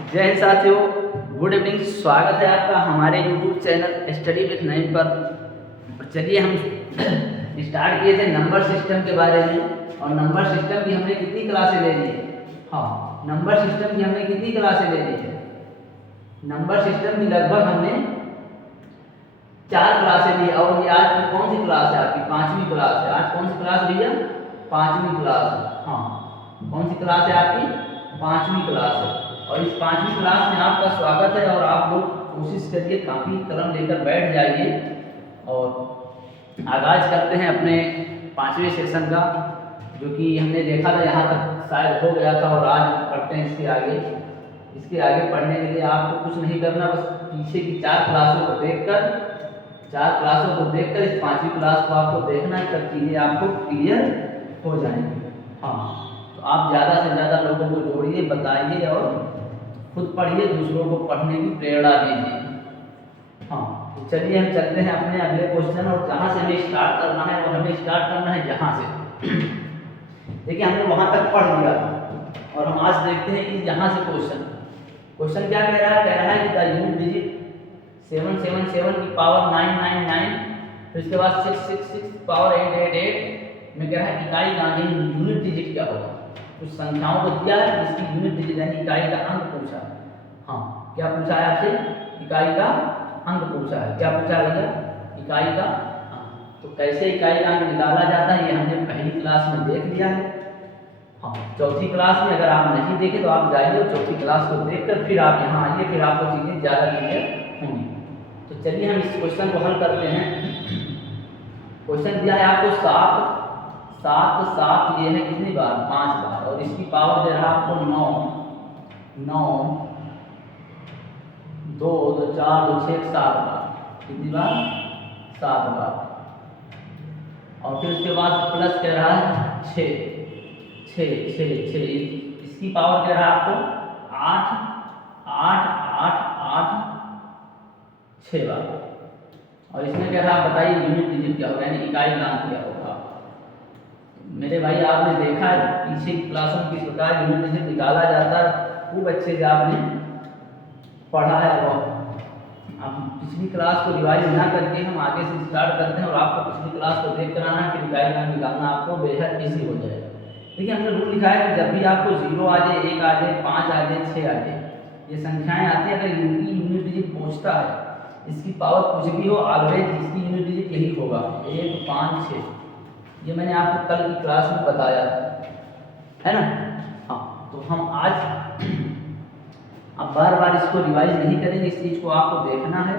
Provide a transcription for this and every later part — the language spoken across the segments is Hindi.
जय हिंद साथियों, गुड इवनिंग। स्वागत है आपका हमारे YouTube channel study with Naeem पर। और चलिए हम स्टार्ट किए थे नंबर सिस्टम के बारे में। और नंबर सिस्टम की हमने कितनी क्लासें ले ली है? हाँ, नंबर सिस्टम की हमने कितनी क्लासें ले ली है? नंबर सिस्टम की लगभग हमने 4 क्लासें ली। और ये आज की कौन सी क्लास है? आपकी 5वीं क्लास है। आज कौन सी क्लास भैया? 5वीं क्लास है। हाँ, कौन सी क्लास है आपकी? 5वीं क्लास है। और इस 5वीं क्लास में आपका स्वागत है। और आप लोग कोशिश करिए, कापी कलम लेकर बैठ जाइए और आगाज करते हैं अपने 5वें सेक्शन का, जो कि हमने देखा था यहाँ तक शायद हो गया था। और आज पढ़ते हैं इसके आगे। इसके आगे पढ़ने के लिए आपको कुछ नहीं करना, बस पीछे की 4 क्लासों को देखकर इस 5वीं क्लास को आपको देखना है, सब चीज़ें आपको क्लियर हो जाएंगी। हाँ, तो आप ज़्यादा से ज़्यादा लोगों को जोड़िए, बताइए और खुद पढ़िए, दूसरों को पढ़ने की प्रेरणा दीजिए। हाँ, तो चलिए हम चलते हैं अपने अगले क्वेश्चन। और जहाँ से हमें स्टार्ट करना है वो हमें स्टार्ट करना है यहाँ से। देखिए, हमने वहाँ तक पढ़ लिया और हम आज देखते हैं कि यहाँ से क्वेश्चन क्या कह रहा है? कह रहा है कि द यूनिट डिजिट 777 की पावर 999, फिर इसके बाद 666 पावर 888 में कह रहा है इकाई का यूनिट डिजिट क्या होगा। कुछ संख्याओं को दिया है जिसकी यूनिट डिजिट यानी इकाई का अंक पूछा। हाँ, क्या पूछा है आपसे? इकाई का अंक पूछा है। क्या पूछा है भैया? इकाई का अंक। तो कैसे इकाई का अंक निकाला जाता है ये हमने पहली क्लास में देख लिया है। हाँ, चौथी क्लास में अगर आप नहीं देखे तो आप जाइए और चौथी क्लास को देखकर फिर आप यहाँ आइए, फिर आपको चीज़ें ज़्यादा क्लियर होंगी। तो चलिए हम इस क्वेश्चन को हल करते हैं। क्वेश्चन दिया है आपको 7 ये है कितनी बार? 5 बार। और इसकी पावर दे रहा है आपको 9 2 2 4 2 6 7 बार। कितनी बार? 7 बार। और फिर उसके बाद प्लस कह रहा है 6 इसकी पावर कह रहा है आपको 8 6 बार। और इसमें कह रहा है बताइए यूनिट डिजिट क्या होगा, यानी इकाई का अंक क्या होगा। मेरे भाई, आपने देखा है पीछे की क्लासों में किस प्रकार यूनिट डिजिट निकाला जाता है, खूब अच्छे से आपने पढ़ा है। और अब पिछली क्लास को रिवाइज ना करके हम आगे से स्टार्ट करते हैं और आपको पिछली क्लास को देख कर आना है, फिर इकाई का अंक निकालना आपको बेहद ईजी हो जाएगा। देखिए, हमने रूल लिखा है कि जब भी आपको 0 आ जाए, 1 आ जाए, 5 आ जाए, 6 आ जाए, ये संख्याएं आती है, अगर इनकी यूनिट डिजिट पूछता है, इसकी पावर कुछ भी हो, ऑलवेज इसकी यूनिट डिजिट यही होगा 1 5 6। ये मैंने आपको कल की क्लास में बताया है ना। हाँ, तो हम आज अब बार इसको रिवाइज नहीं करेंगे, इस चीज़ को आपको देखना है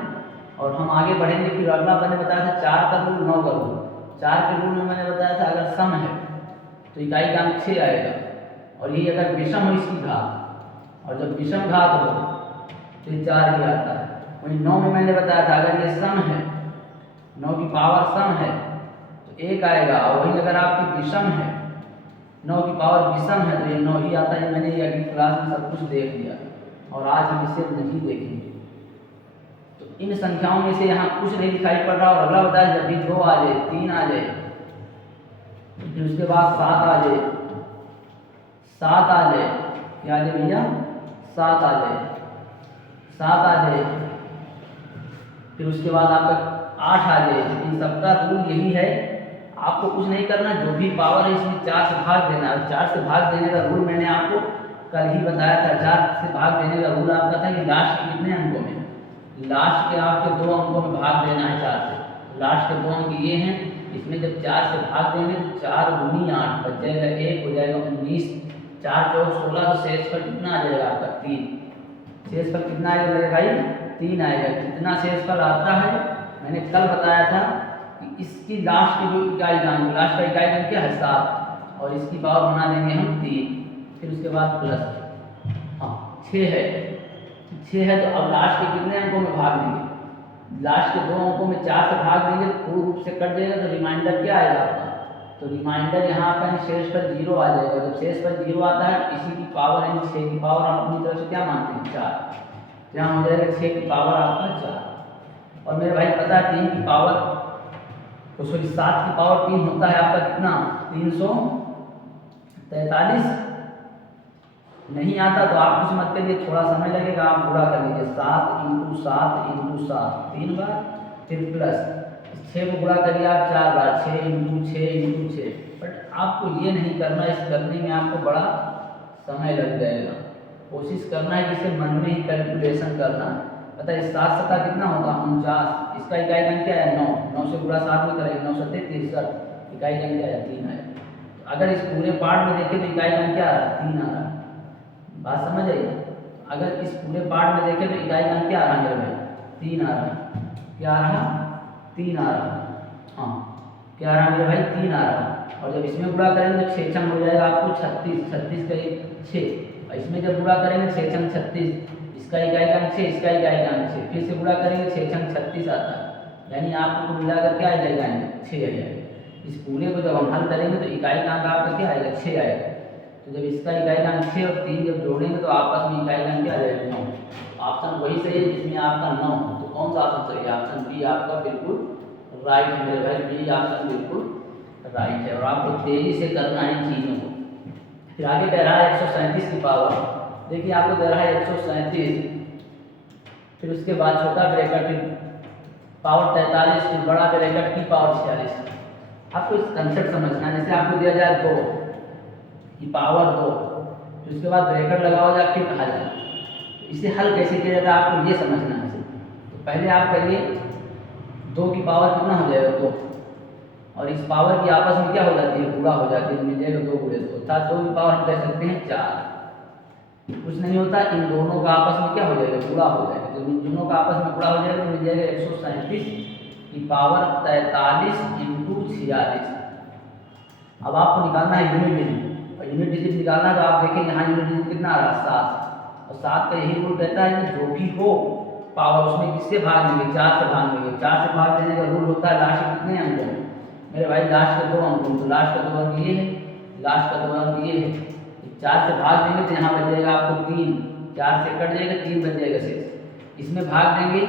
और हम आगे बढ़ेंगे। फिर अगला मैंने बताया था 4 का रूल, 9 का रूल। 4 के रूल में मैंने बताया था अगर सम है तो इकाई का अंक 6 आएगा। और ये अगर विषम हो इसकी घात, और जब विषम घात हो तो ये 4 ही आता है। वहीं 9 में मैंने बताया था अगर ये सम है, 9 की पावर सम है तो 1 आएगा। और वहीं अगर आपकी विषम है, 9 की पावर विषम है तो ये 9 ही आता है। मैंने ये अगली क्लास में सब कुछ देख लिया और आज हम इसे नहीं देखेंगे। तो इन संख्याओं में से यहाँ कुछ नहीं दिखाई पड़ रहा। और अगला बताया जब भी 2 आ जाए, 3 आ जाए, फिर उसके बाद 7 आ जाए, क्या आ जाए भैया? 7 आ जाए, फिर उसके बाद आपका 8 आ जाए। इन सबका रूल यही है, आपको कुछ नहीं करना, जो भी पावर है इसमें 4 से भाग देना है। 4 से भाग देने का रूल मैंने आपको कल ही बताया था। 4 से भाग देने का रूल आपका था कि लास्ट के कितने अंकों में? लास्ट के आपके 2 अंकों में भाग देना है 4 से। लास्ट के 2 अंक ये हैं, इसमें जब 4 से भाग देंगे तो 4 दूनी 8 बच जाएगा, 1 हो जाएगा 19, 4 चौक 16। तो शेष पर कितना आ जाएगा आपका? 3। शेष पर कितना आएगा मेरे भाई? 3 आएगा। कितना शेष पर आता है मैंने कल बताया था कि इसकी लास्ट की जो इकाई का अंक, लास्ट का इकाई अंक क्या है? 7। और इसकी पावर बना देंगे हम 3, फिर उसके बाद प्लस। हाँ, 6 है तो अब लास्ट के कितने अंकों में भाग देंगे? लास्ट के 2 अंकों में 4 से भाग देंगे तो पूर्ण रूप से कट जाएगा। तो रिमाइंडर क्या आएगा आपका? तो रिमाइंडर यहाँ पर शेष पर 0 आ जाएगा। जब शेष पर 0 आता है तो इसी की पावर यानी 6 की पावर हम अपनी तरफ से क्या मानते हैं? 4। यहाँ हो जाएगा 6 की पावर आपका 4। और मेरे भाई पता है 3 की पावर, तो सॉरी 7 की पावर 3 होता है आपका कितना? 343। नहीं आता तो आप कुछ मत करिए, थोड़ा समय लगेगा, आप गुणा कर लीजिए 7 × 7 × 7 3 बार, फिर प्लस 6 को गुणा करिए आप 4 बार, 6 × 6 × 6। बट आपको ये नहीं करना, इस करने में आपको बड़ा समय लग जाएगा। कोशिश करना है कि इसे मन में ही कैलकुलेशन करना है। पता है 7 सत्ता कितना होता है 49, इसका इकाई अंक क्या है 9, 9 से गुणा 7 में करेंगे 9 सत्ते 63, इकाई अंक क्या है 3 है। तो अगर इस पूरे पार्ट में देखें तो इकाई अंक क्या आ रहा है 3 आ रहा है, बात समझ आई। अगर इस पूरे पार्ट में देखें तो इकाई अंक क्या आ रहा है मेरे भाई 3 आ रहा है, क्या आ रहा 3 आ रहा है, हाँ क्या आ रहा मेरे भाई 3 आ रहा है। और जब इसमें गुणा करेंगे तो 6 छंग हो जाएगा आपको 36, 36 का 6, और इसमें जब गुणा करेंगे 6 छंग 36, इसका इकाई का अंक 6, इसका इकाई का अंक 6, फिर से गुणा करेंगे 6 छंग 36 आता है, यानी आपको मिलाकर क्या आ जाएगा 6 आ जाएगा। इस पूरे को जब हम हल करेंगे तो इकाई का अंक आपका क्या आएगा 6 आएगा। तो जब इसका इकाई का अंक 6 और 3 जब जोड़ेंगे तो आपस में इकाई का अंक क्या आ जाएगा 9। ऑप्शन वही सही है जिसमें आपका 9, तो कौन सा ऑप्शन सही है, ऑप्शन बी आपका बिल्कुल राइट है मेरे भाई, बी ऑप्शन बिल्कुल राइट है। और आपको तेजी से करना है इन चीज़ों को। फिर आगे कह रहा है 137 की पावर, देखिए आपको दे रहा है 137, फिर उसके बाद छोटा ब्रैकेट पावर 43, फिर बड़ा ब्रैकेट की पावर 46। आपको इस कंसेप्ट समझना है। जैसे आपको दिया जाए 2 की पावर 2, फिर उसके बाद ब्रैकेट लगाओ जाए फिर कहा जाए, तो इसे हल कैसे किया जाता है आपको ये समझना है। तो पहले आप करिए 2 की पावर कितना हो जाएगा 2, और इस पावर की आपस में क्या हो जाती है गुणा हो जाती है, मिल जाएगा 2 × 2, अर्थात 2 की पावर हम कह सकते हैं 4। कुछ नहीं होता, इन दोनों का आपस में क्या हो जाएगा गुणा हो जाएगा, तो इन दोनों का आपस में गुणा हो जाएगा तो मिल जाएगा 137 की पावर 43 × 46। अब आपको निकालना है यूनिट डिजिट, और यूनिट डिजिट निकालना है तो आप देखें यहाँ यूनिट डिजिट कितना आ रहा है 7, और 7 का यही रूल कहता है कि जो भी हो पावर उसमें किससे भाग देंगे 4 से भाग देंगे। 4 से भाग देने का रूल होता है लास्ट कितने अंक हों मेरे भाई, लास्ट के 2 अंक हों, तो लास्ट का 2 अंक ये है, लास्ट का 2 अंक ये है। 4 से भाग देंगे तो यहाँ बच जाएगा आपको 3, 4 से कट जाएगा 3 बच जाएगा शेष। इसमें भाग देंगे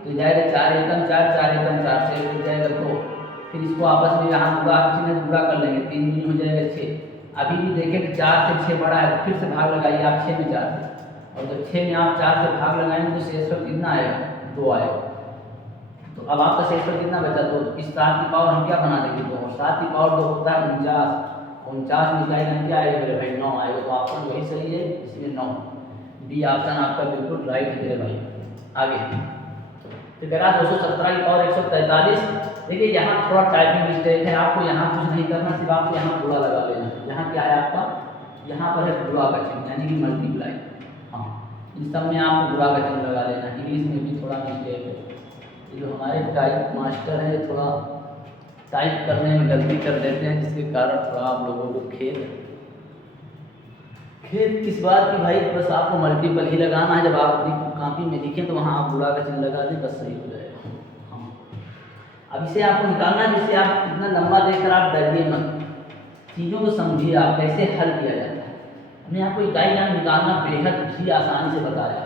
तो जाएगा 4 एकम 4, 4 एकम 4 से हो जाएगा 2, फिर इसको आपस में यहाँ गुणा चिन्ह गुणा कर लेंगे, 3 दूनी हो जाएगा 6। अभी भी देखें कि 4 से 6 बड़ा है तो फिर से भाग लगाइए आप 6 में 4 से, और जब 6 में आप 4 से भाग लगाएंगे तो शेषफल कितना आएगा 2 आएगा। तो अब आपका शेषफल कितना बचा 2, तो इस 7 की पावर हम क्या बना देंगे 2, और 7 की पावर 2 होता है 49, 49 में इकाई अंक क्या आएगा मेरे भाई 9 आएगा। तो ऑप्शन वही सही है इसमें 9, बी ऑप्शन आपका बिल्कुल राइट है मेरे भाई। आगे तो कह रहा 217 की पावर 143। देखिए यहाँ थोड़ा टाइपिंग मिस्टेक है, आपको यहाँ कुछ नहीं करना, सिर्फ आपको यहाँ गुणा लगा लेना। यहाँ क्या है आपका, यहाँ पर है गुणा का चिन्ह यानी कि मल्टीप्लाई, हाँ इन सब में आपको गुणा का चिन्ह लगा लेना। इंग्लिश में भी थोड़ा मिस्टेक है, ये जो हमारे टाइप मास्टर है थोड़ा टाइप करने में गलती कर देते हैं, जिसके कारण थोड़ा आप लोगों को खेद किस बात की भाई, बस आपको मल्टीपल ही लगाना है। जब आप अपनी कॉपी में लिखें तो वहाँ आप गुणा का चिन्ह लगा दें, बस सही हो जाएगा। हाँ अब इसे आपको निकालना है, जिससे आप इतना लंबा देखकर आप डरिए मत, चीज़ों को समझिए आप कैसे हल किया जाता है। हमने आपको इकाई अंक निकालना बेहद ही आसानी से बताया।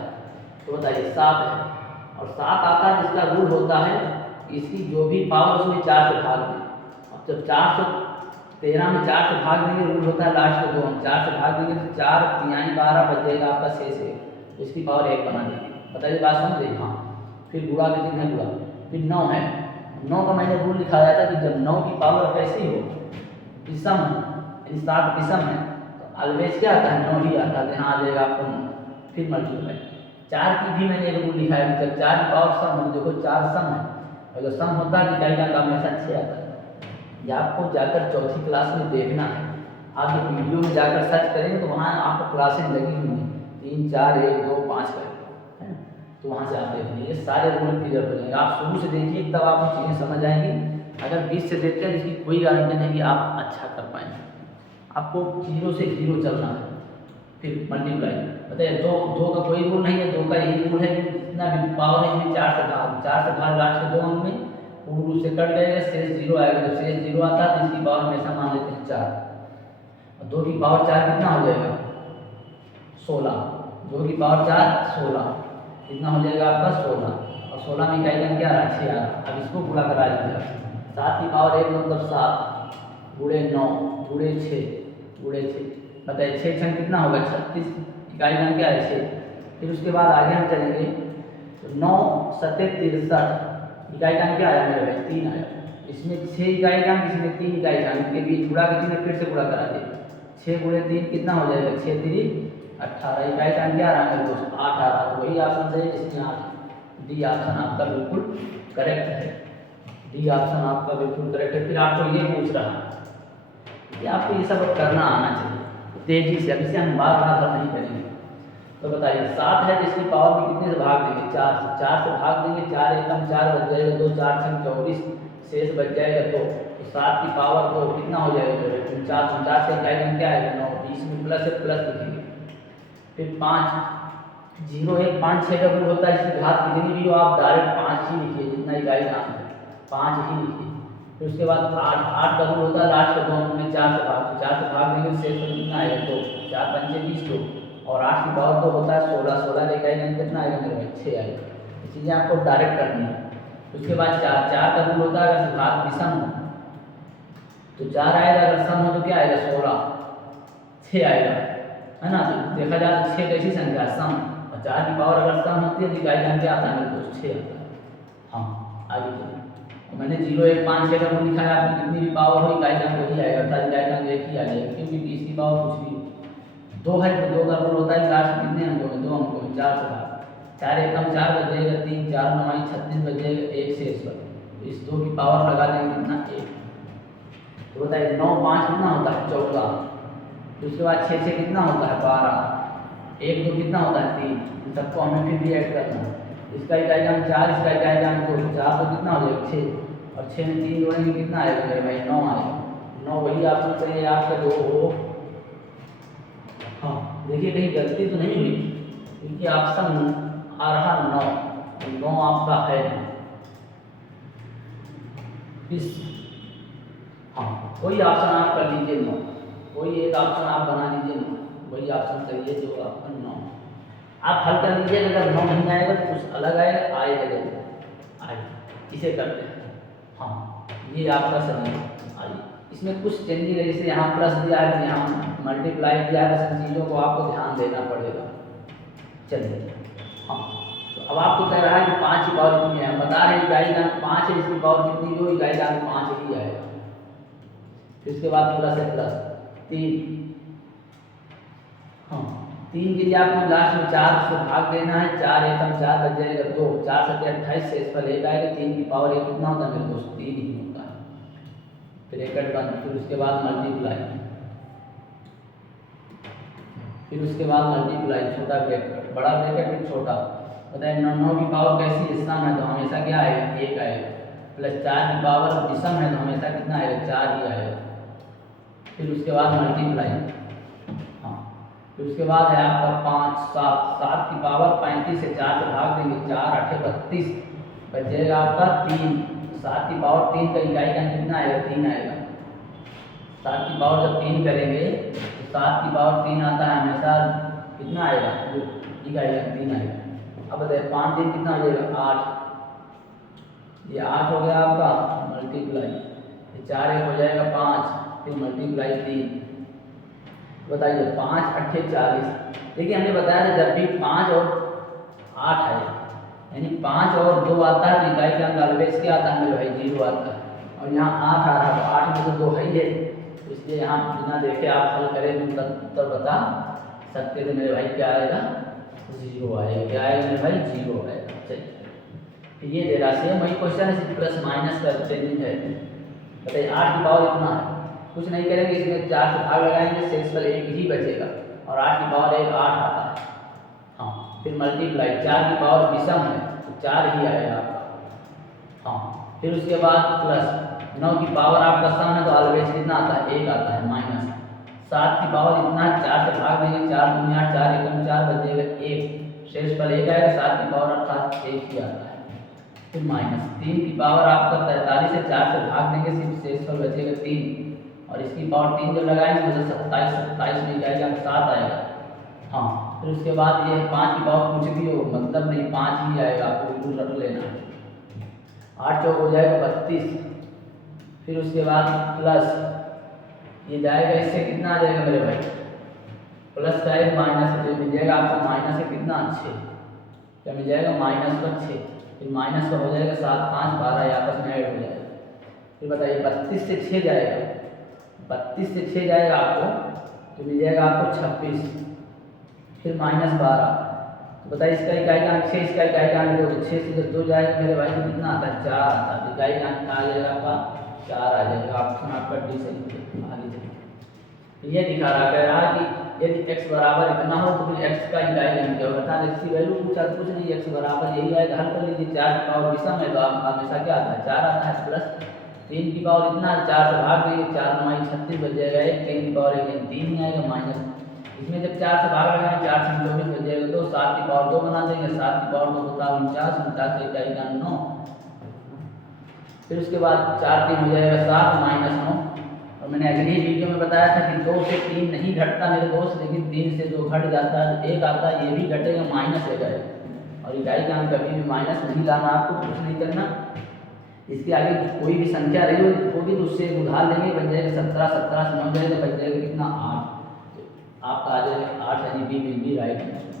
तो बताइए 7 है और 7 आता है जिसका रूल होता है इसकी जो भी पावर उसमें 4 से भाग दें। अब जब 413 में 4 से भाग देंगे रूल होता है लास्ट के 2 हम 4 से भाग देंगे तो 4 तिहाई 12 बच जाएगा आपका शेष है, तो इसकी पावर 1 बना देंगे। बताइए बात समझ रही, हाँ फिर गुणा के चिन्ह है गुणा, फिर 9 है, 9 का मैंने रूल लिखाया था कि जब 9 की पावर कैसी हो विषम यानी 7 विषम है तो ऑलवेज क्या आता है 9 ही आता है, यहाँ आ जाएगा आपको 9, फिर मल्टीप्लाई। 4 की भी मैंने रूल लिखाया कि जब 4 की पावर सम हो, देखो 4 सम है और जब सम होता है इकाई का हमेशा 6 आता है। ये आपको जाकर चौथी क्लास में देखना है, आप जब वीडियो में जाकर सर्च करेंगे तो वहाँ आपको क्लासेज लगी हुई हैं 3 4 1 2 5 करके, है तो वहाँ से आप देख लीजिए सारे रूल क्लियर हो जाएंगे। आप शुरू से देखिए तब आपको चीज़ें समझ आएंगी। अगर बीच से देखते हैं जिसकी कोई गारंटी नहीं कि आप अच्छा कर पाएंगे, आपको 0 से 0 चलना है। फिर मल्टीप्लाई, बताइए 2 का कोई रूल नहीं है, 2 का यही रूल है कि जितना भी पावर है इसमें 4 से भाग लास्ट के 2 अंक में पूर्ण रूप से कट जाएगा, शेष 0 आएगा। जब शेष 0 आता है तो इसकी पावर हमेशा मान लेते हैं 4, और 2 की पावर 4 कितना हो जाएगा 16, 2 की पावर 4 16 कितना हो जाएगा आपका 16, और 16 में इकाई अंक क्या आ रहा है 6 आ रहा। अब इसको गुणा करा लीजिए, 7 की पावर 1 मतलब 7 गुणे 9 गुणे 6 गुणे 6, बताइए 6 छंग कितना होगा 36, इकाई अंक क्या है 6। फिर उसके बाद आगे हम चलेंगे तो 9 सत्ते 63 इकाई अंक क्या आया मेरे भाई 3 आया। इसमें 6 इकाई अंक, इसमें 3 इकाई अंक के बीच गुणा किसी ने फिर से गुणा करा दिया। 6 गुणे 3 कितना हो जाएगा 6 3 18 इकाई अंक क्या रहा मेरे दोस्त 8 आ रहा। तो वही ऑप्शन सही है जिसमें 8 डी ऑप्शन आपका बिल्कुल करेक्ट है। डी ऑप्शन आपका बिल्कुल करेक्ट है। फिर आपको ये पूछ रहा है कि आपको ये सब करना आना चाहिए तेजी से, अब इसे हम बार बार नहीं करेंगे। तो बताइए 7 है जिसकी पावर में कितने से भाग देंगे 4 से। 4 से भाग देंगे 4 एकम 4 बच जाएगा 2, 4 6 24 शेष बच जाएगा 2। तो 7 की पावर 2 कितना हो जाएगा 49। 49 से इकाई अंक क्या आएगा 9। 20 में प्लस है प्लस लिखेंगे। फिर 5 0 1 5 6 का गुण होता है, इसकी घात कितनी भी हो आप डायरेक्ट 5 ही लिखिए, जितना इकाई अंक है 5 ही लिखिए। फिर उसके बाद 8 का गुण होता है लास्ट का 2 अंक में 4 से भाग, 4 से भाग देंगे शेष पर कितना आएगा 2। 4 पंचे 20 2 और 8 की पावर 2 होता है 16। 16 का इकाई अंक कितना आएगा मेरे भाई 6 आएगा। ये चीज़ें आपको डायरेक्ट करनी है। उसके बाद 4 का गुण होता है अगर घात विषम हो तो 4 आएगा, अगर सम हो तो क्या आएगा 16 6 आएगा, है ना। तो देखा जाए तो 6 कैसी संख्या है सम, और 4 की पावर अगर सम होती है तो इकाई अंक क्या आता है मेरे दोस्त 6 आता है। हाँ आगे चलिए, मैंने 0 1 5 6 का गुण लिखा है, आपकी कितनी भी पावर हो इकाई अंक वही आएगा, अर्थात इकाई अंक एक ही आ जाएगा, क्योंकि 20 की पावर कुछ भी 2 है तो 2 का गुण होता है लास्ट कितने अंकों में 2 अंकों में 4 से भाग। 4 एकम 4 बच जाएगा 3, 4 9 36 बच जाएगा 1 शेष पर। तो इस 2 की पावर लगा देंगे कितना 1। तो बताइए 9 5 कितना होता है 14। तो उसके बाद 6 6 कितना होता है 12। 1 2 कितना होता है 3। इन सबको हमें फिर भी ऐड करना है। इसका इकाई अंक 4, इसका इकाई अंक 2, 4 तो कितना हो जाएगा 6 और 6 में 3 जोड़ेंगे कितना आएगा मेरे भाई 9 आएगा। 9 वही ऑप्शन सही है आपका जो हो। हाँ देखिए कहीं गलती तो नहीं हुई, क्योंकि ऑप्शन आ रहा 9 आपका है इस। हाँ कोई ऑप्शन आप कर लीजिए 9, कोई एक ऑप्शन आप बना लीजिए 9, वही ऑप्शन सही है जो आपका 9। आप हल कर लीजिए, अगर 9 नहीं आएगा तो कुछ अलग आएगा, आएगा जरूर आएगा, इसे करते हैं। हाँ ये आपका सही है। आइए इसमें कुछ चेंजिंग है, जैसे यहाँ प्लस दिया है यहाँ मल्टीप्लाई दिया है, सब चीज़ों को आपको ध्यान देना पड़ेगा। चलिए हाँ तो अब आपको कह रहा है कि 5 की पावर कितनी है, बता रहे हैं इकाई अंक 5 है, इसकी पावर कितनी हो इकाई अंक 5 ही आएगा। फिर इसके बाद प्लस है प्लस 3। हाँ 3 के लिए आपको लास्ट में 4 से भाग देना है, 4 एकम 4 बच जाएगा 2, 4 7 28 से इस पर 1 आएगा। 3 की पावर 1 कितना होता है मेरे दोस्त 3 ही होता है। ब्रैकेट बंद, फिर उसके बाद मल्टीप्लाई, फिर उसके बाद मल्टीप्लाई छोटा ब्रैकेट बड़ा ब्रैकेट फिर छोटा। बताइए 9 की पावर कैसी है सम है तो हमेशा क्या आएगा 1 आएगा, प्लस 4 की पावर विषम है तो हमेशा कितना आएगा 4 ही आएगा। फिर उसके बाद मल्टीप्लाई, हाँ फिर उसके बाद है आपका 5 7 7 की पावर 35 से 4 से भाग देंगे 4 8 32 बच जाएगा आपका 3। 7 की पावर 3 का इकाई अंक कितना आएगा 3 आएगा। 7 की पावर जब 3 करेंगे तो 7 की पावर 3 आता है हमेशा कितना आएगा इकाई अंक 3 आएगा। अब बताइए 5 3 कितना हो जाएगा 8, ये 8 हो गया आपका मल्टीप्लाई, ये 4 1 हो जाएगा 5, फिर मल्टीप्लाई 3। बताइए 5 8 40। देखिए हमने बताया था जब भी 5 और 8 है यानी 5 और 2 आता है तो इकाई का अंक ऑलवेज क्या आता है मेरे भाई 0 आता है, और यहाँ 8 आ रहा है तो 8 में तो 2 है ही है, इसलिए यहाँ बिना देखे आप हल करें तो उत्तर बता सकते थे मेरे भाई क्या आएगा 0 आएगा। क्या आएगा मेरे भाई 0 आएगा। चलिए ये दे रहा सेम वही क्वेश्चन है, सिर्फ प्लस माइनस का चेंजिंग है। बताइए 8 की पावर इतना है, कुछ नहीं करेंगे, इसमें 4 से भाग लगाएंगे शेष पर 1 ही बचेगा और 8 की पावर 1 8 आता है। हाँ फिर मल्टीप्लाई 4 की पावर विषम है तो 4 ही आएगा आपका। हाँ फिर उसके बाद प्लस 9 की पावर आपका सम है तो ऑलवेज कितना आता है 1 आता है, माइनस 7 की पावर इतना 4 से भाग देंगे 4 दूनी 8 4 एकम 4 बचेगा 1 शेष पर 1 आएगा, 7 की पावर अर्थात 1 ही आता है। फिर माइनस 3 की पावर आपका 43 से 4 से भाग देंगे सिर्फ शेष पर बचेगा 3 और इसकी पावर 3 जब लगाएंगे तो 27 27 में जाएगा 7 आएगा। हाँ फिर उसके बाद ये 5 की पावर कुछ भी हो मतलब नहीं 5 ही आएगा, आपको बिल्कुल रट लेना है। 8 चौक हो जाएगा 32, फिर उसके बाद प्लस ये जाएगा इससे कितना आ जाएगा मेरे भाई प्लस का एक माइनस का मिल जाएगा आपको, माइनस से कितना 6, क्या मिल जाएगा माइनस का 6, फिर माइनस का हो जाएगा 7 5 12, ये आपस में ऐड हो जाएगा। फिर बताइए 32 से 6 जाएगा, 32 से 6 जाएगा आपको तो मिल जाएगा आपको 26, फिर माइनस 12, तो बताइए इसका इकाई का अंक 6, इसका इकाई का अंक 2, तो 6 से जब 2 जाएगा मेरे भाई तो कितना आता है 4 आता है, इकाई का अंक आ जाएगा आपका 4 आ जाएगा। ऑप्शन आपका डी सही आगे चलिए। ये दिखा रहा कह रहा कि यदि x बराबर इतना हो तो फिर x का इकाई का अंक क्या होगा, अर्थात x की वैल्यू पूछा तो कुछ नहीं, x बराबर यही आएगा, हल कर लीजिए। 4 की पावर विषम है तो आप हमेशा क्या आता है 4 आता है, प्लस 3 की पावर इतना 4 से भाग देंगे, 4 9 36 बच जाएगा, 1 3 की पावर 1 3 ही आएगा, माइनस इसमें जब 4 से भाग लगाएं 4 से 24 बच जाएगा, तो 7 की पावर 2 बना देंगे, 7 की पावर 2 होता है 49, 49 से इकाई का 9, फिर उसके बाद 4 3 हो जाएगा 7 माइनस 9, और मैंने अगली वीडियो में बताया था कि 2 से 3 नहीं घटता मेरे दोस्त, लेकिन 3 से 2 घट जाता है, 1 आता है ये भी घटेगा, माइनस 1 आएगा। और इकाई का अंक कभी भी माइनस नहीं लाना, आपको कुछ नहीं करना। इसके आगे कोई भी संख्या रही होगी तो उससे उधार लेंगे, बन जाएगा 17, 17 से 9 जाएगा, बन जाएगा कितना 8, आपका आ जाएगा 8, यानी B will be right answer.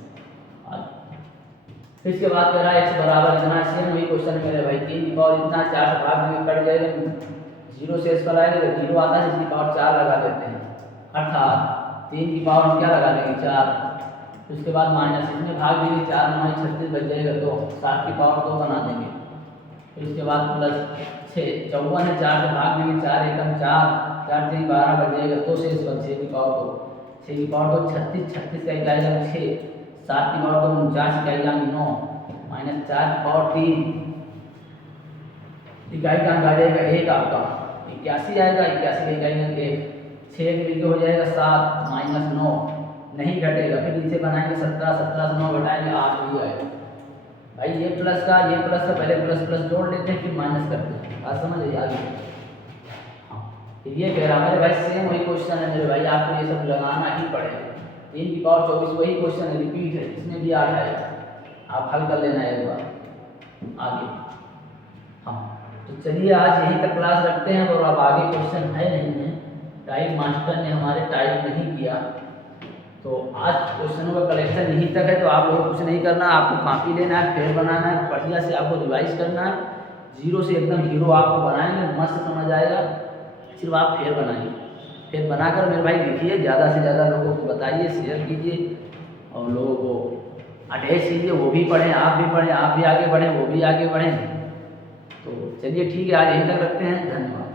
फिर इसके बाद कह रहा है x बराबर इतना, सेम वही क्वेश्चन मेरे भाई, 3 की पावर इतना 4 से भाग देंगे कट जाएगा, 0 से इस पर आएगा तो 0 आता है, इसकी पावर 4 लगा देते हैं, अर्थात 3 की पावर क्या लगा देंगे 4, फिर उसके बाद माइनस इसमें भाग देंगे, 4 9 36 बच जाएगा 2, 7 की पावर 2 बना देंगे, फिर उसके बाद प्लस 6 54 है, 4 से भाग देंगे, 4 एकम 4 4 3 12 बच जाएगा, 2 से इस पर 6 की पावर 2, 6 की पावर 2 36, 36 का इकाई का 6, 7 की पावर 2 49 इकाई का 9, माइनस 4 की पावर 3, इकाई का अंक आ जाएगा 1 आपका 81 आएगा, 81 का इकाई का 1, 6 के हो जाएगा 7 माइनस 9 नहीं घटेगा, फिर इसे बनाएंगे 17, 17 से 9 घटाएंगे 8 ही आएगा। भाई ये प्लस का पहले प्लस प्लस जोड़ लेते हैं फिर माइनस करते हैं, बात समझ आई आगे। हाँ ये कह रहा मेरे भाई सेम वही क्वेश्चन है मेरे भाई, आपको ये सब लगाना ही पड़ेगा। 3 की पावर 24 वही क्वेश्चन है, रिपीट है, इसमें भी आ जाएगा, आप हल कर लेना एक बार आगे। हाँ तो चलिए आज यहीं तक क्लास रखते हैं, और अब आगे क्वेश्चन है नहीं है, टाइप मास्टर ने हमारे टाइप नहीं किया, तो आज क्वेश्चनों का कलेक्शन यहीं तक है। तो आप लोगों को कुछ नहीं करना, आपको कॉपी लेना है, फेर बनाना है, बढ़िया से आपको रिवाइज करना है, 0 से एकदम हीरो आपको बनाएंगे, मस्त समझ आएगा, सिर्फ आप फेर बनाइए, फेर बनाकर मेरे भाई लिखिए, ज़्यादा से ज़्यादा लोगों को बताइए, शेयर कीजिए, और लोगों को अटैच कीजिए, वो भी पढ़ें, आप भी पढ़ें, आप भी आगे बढ़ें, वो भी आगे बढ़ें। तो चलिए ठीक है, आज यहीं तक रखते हैं, धन्यवाद।